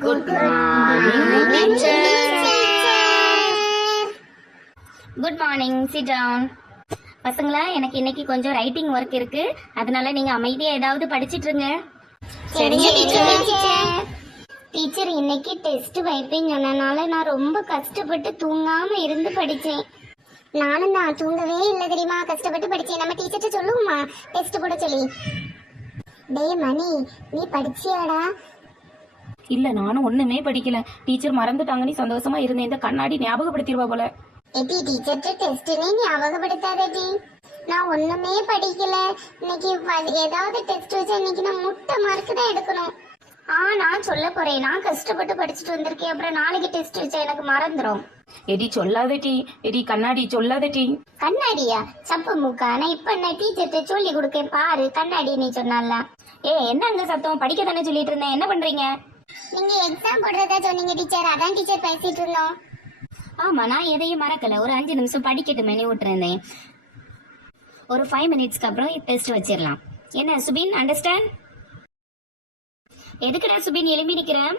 Good morning, teacher. Good morning. Sit down. பசங்களா, எனக்கு இன்னைக்கு கொஞ்சம் ரைட்டிங் ஒர்க் இருக்கு. அதனால நீங்க அமைதியா ஏதாவது படிச்சிட்டு இருங்க. சரிங்க டீச்சர். டீச்சர், இன்னைக்கு டெஸ்ட் வைப்பீங்கனால நான் ரொம்ப கஷ்டப்பட்டு தூங்காம இருந்து படிச்சேன். நானும் தான் தூங்கவே இல்லை தெரியுமா, கஷ்டப்பட்டு படிச்சேன். நம்ம டீச்சர்ட்ட சொல்லுவோமா டெஸ்ட் போட சொல்லி? டேய் மணி, நீ படிச்சியாடா? இல்ல, நானும் ஒண்ணுமே படிக்கல. டீச்சர் மறந்துட்டாங்கன்னு சந்தோஷமா இருந்தேன். இந்த கண்ணாடி ஞாபகப்படுத்திடுவா போல. ஏடி, டீச்சர்ட்ட டெஸ்ட்னே ஞாபகப்படுத்தாதடி. நான் ஒண்ணுமே படிக்கல. இன்னைக்கு ஏதாவது டெஸ்ட் வச்சா இன்னைக்கு நான் முட்டை மார்க் தான் எடுக்கணும். நான் சொல்ல போறேன், நான் கஷ்டப்பட்டு படிச்சுட்டு வந்திருக்கேன். அப்புறம் நாளைக்கு டெஸ்ட் வச்சா எனக்கு மறந்துடும். எடி சொல்லாதடி, எடி கண்ணாடி சொல்லாதடி. கண்ணாடியா? சப்பு மூக்கா? நான் இப்ப நான் டீச்சர்ட்ட சொல்லி கொடுக்கேன் பாரு. கண்ணாடி நீ சொன்னால. என்னங்க சத்தம்? படிக்க தானே சொல்லிட்டு இருந்தேன், என்ன பண்றீங்க? நீங்க எக்ஸாம் போடுறதா சொன்னீங்க டீச்சர், அதான் டீச்சர் பேசிட்டு இருந்தோம். ஆமா, நான் எதையும் மறக்கல. ஒரு 5 நிமிஷம் படிக்கட்டுமே விட்டுருந்தேன். ஒரு 5 மினிட்ஸ்க்கு அப்புறம் டெஸ்ட் வச்சிடலாம். என்ன சுபின், அண்டர்ஸ்டாண்ட்? எதுக்குடா சுபின் எழுப்பி நிக்கிறேன்?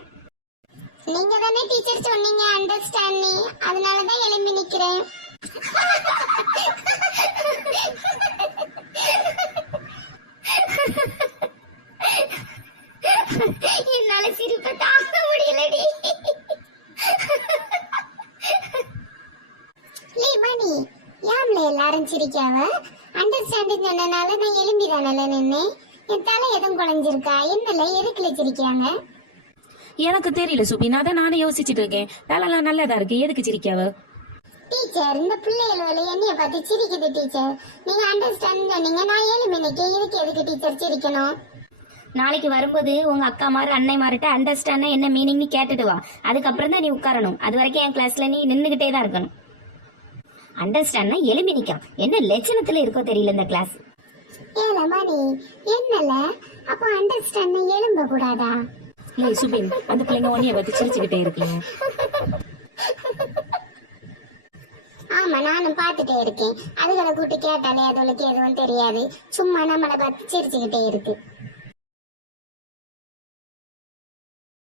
நீங்க தானே டீச்சர் சொன்னீங்க அண்டர்ஸ்டாண்ட் நீ, அதனால தான் எழுப்பி நிக்கிறேன். என்னால சிரிப்பை தாங்க முடியலடி. மணி, யாம்ல எல்லாரும் சிரிக்காவ? அண்டர்ஸ்டாண்டிங் சொன்னனால நான் எலும்பிதானல நின்னேன். என் தலை எதுவும் குழஞ்சிருக்கா? என்னல எதுக்குல சிரிக்காங்க? எனக்கு தெரியல சுபின், அதான் நானே யோசிச்சுட்டு இருக்கேன். தலைலாம் நல்லதா இருக்கு, எதுக்கு சிரிக்காவ? டீச்சர், இந்த பிள்ளைகள என்னைய பார்த்து சிரிக்குது டீச்சர். நீங்க அண்டர்ஸ்டாண்ட் சொன்னீங்க, நான் எலும்பி நிக்கேன். இதுக்கு எதுக்கு டீச்சர் சிரிக்கணும்? நாளைக்கு வரும்போது உங்க அக்கா மாரு அன்னை மார்ட்ட அண்டர்ஸ்டாண்ட் என்ன மீனிங்னு கேட்டுட்டு வா. அதுக்கப்புறம் தான் நீ உட்காரணும். அது வரைக்கும் என் கிளாஸ்ல நீ நின்னுகிட்டே தான் இருக்கணும். அண்டர்ஸ்டாண்ட்னா எலும்பி நிக்கும். என்ன லட்சணத்துல இருக்கோ தெரியல இந்த கிளாஸ். மணி, என்னல அப்ப அண்டர்ஸ்டாண்ட் எலும்ப கூடாதா? ஏய் சுபின், அந்த பிள்ளைங்க ஒன்னிய பார்த்து சிரிச்சுக்கிட்டே இருக்கீங்க. ஆமா, நானும் பார்த்துட்டே இருக்கேன். அதுகளை கூட்டு கேட்டாலே அதுகளுக்கு எதுவும் தெரியாது. சும்மா நம்மளை பார்த்து சிரிச்சுக்கிட்டே இருக்கு.